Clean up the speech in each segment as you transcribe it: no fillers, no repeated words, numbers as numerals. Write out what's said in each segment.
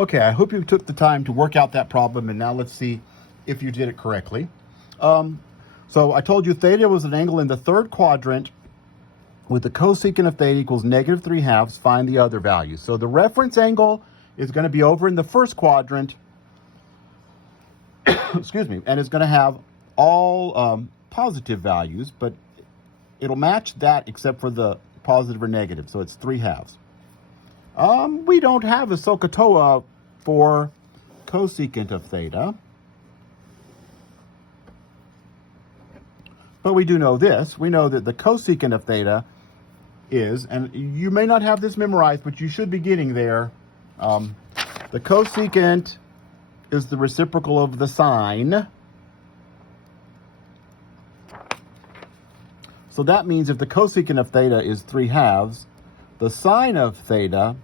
Okay, I hope you took the time to work out that problem, and now let's see if you did it correctly. So I told you theta was an angle in the third quadrant with the cosecant of theta equals -3/2. Find the other values. So the reference angle is going to be over in the first quadrant, excuse me, and it's going to have all positive values, but it'll match that except for the positive or negative, so it's 3/2. We don't have a SOHCAHTOA for cosecant of theta, but we do know this. We know that the cosecant of theta is, and you may not have this memorized, but you should be getting there. The cosecant is the reciprocal of the sine. So that means if the cosecant of theta is 3/2, the sine of theta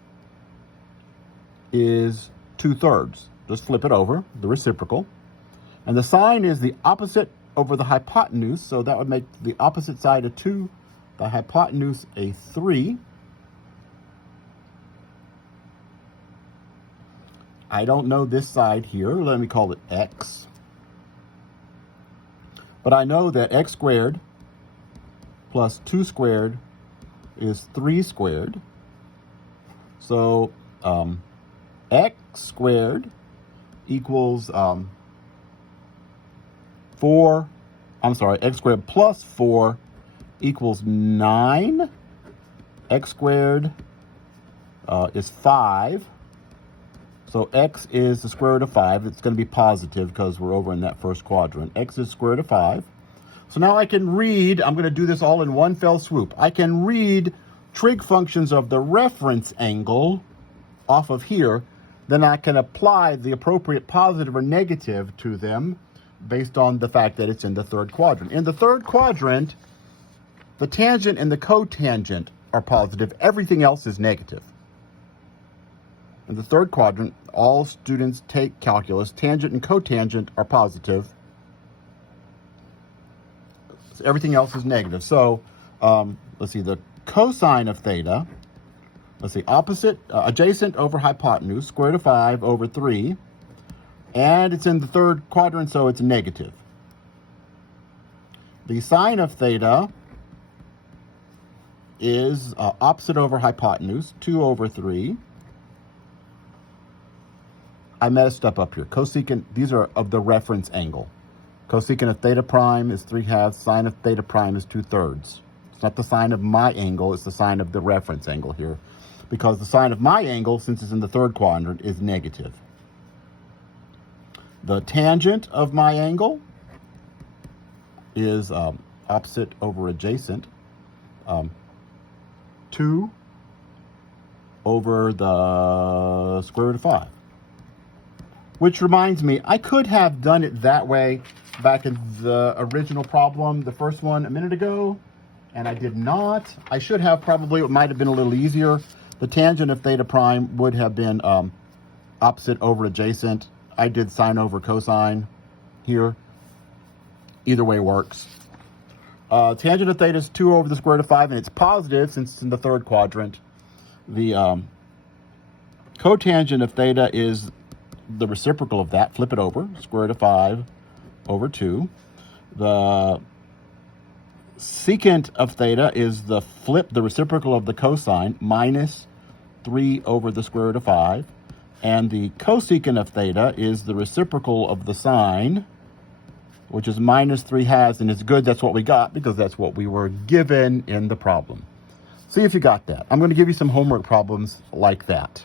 is 2/3. Just flip it over, the reciprocal. And the sine is the opposite over the hypotenuse, so that would make the opposite side a 2, the hypotenuse a 3. I don't know this side here. Let me call it x. But I know that x squared plus 2 squared is 3 squared. So x squared equals x squared plus 4 equals 9. X squared is 5. So x is the square root of 5. It's going to be positive because we're over in that first quadrant. X is square root of 5. So now I can read, I'm going to do this all in one fell swoop. I can read trig functions of the reference angle off of here. Then I can apply the appropriate positive or negative to them based on the fact that it's in the third quadrant. In the third quadrant, the tangent and the cotangent are positive. Everything else is negative. In the third quadrant, all students take calculus. Tangent and cotangent are positive. So everything else is negative. So let's see, the cosine of theta, let's see, adjacent over hypotenuse, square root of 5 over 3. And it's in the third quadrant, so it's negative. The sine of theta is opposite over hypotenuse, 2 over 3. I messed up here. Cosecant, these are of the reference angle. Cosecant of theta prime is 3/2. Sine of theta prime is 2/3. It's not the sine of my angle, it's the sine of the reference angle here. Because the sine of my angle, since it's in the third quadrant, is negative. The tangent of my angle is opposite over adjacent. 2 over the square root of 5. Which reminds me, I could have done it that way back in the original problem, the first one a minute ago, and I did not. I should have probably, it might have been a little easier. The tangent of theta prime would have been opposite over adjacent. I did sine over cosine here. Either way works. Tangent of theta is 2 over the square root of 5, and it's positive since it's in the third quadrant. The cotangent of theta is the reciprocal of that. Flip it over, square root of 5 over 2. The secant of theta is the reciprocal of the cosine, minus 3 over the square root of 5. And the cosecant of theta is the reciprocal of the sine, which is minus 3/2, and it's good that's what we got because that's what we were given in the problem. See if you got that. I'm going to give you some homework problems like that.